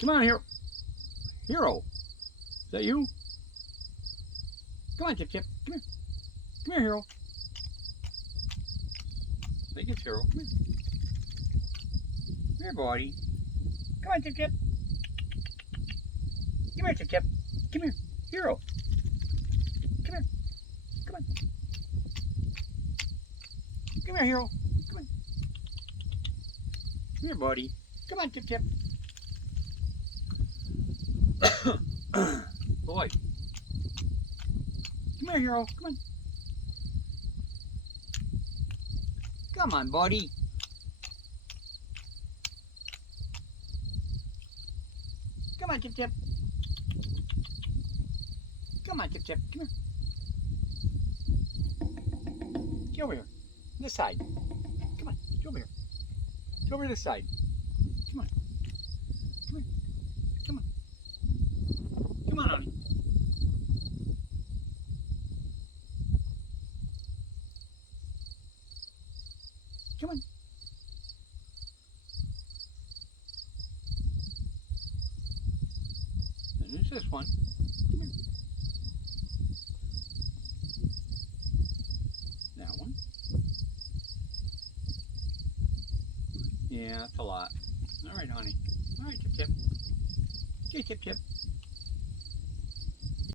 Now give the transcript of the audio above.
Come on, Hero. Hero. Is that you? Come on, Chip Chip. Come here. Come here, Hero. I think it's Hero. Come here. Come here, buddy. Come on, Chip Chip. Come here, Chip Chip. Come here. Hero. Come here. Come on. Come here, Hero. Come on. Come here, buddy. Come on, Chip Chip. Boy. Come here, Hero. Come on. Come on, buddy. Come on, Chip Chip. Come on, Chip Chip. Come here. Get over here. This side. Come on. Get over here. Get over this side. Come on. Come here. Come on. Come on, honey. Come on. And there's this one. Come here. That one. Yeah, that's a lot. All right, honey. All right, Chip Chip. Okay, Chip Chip.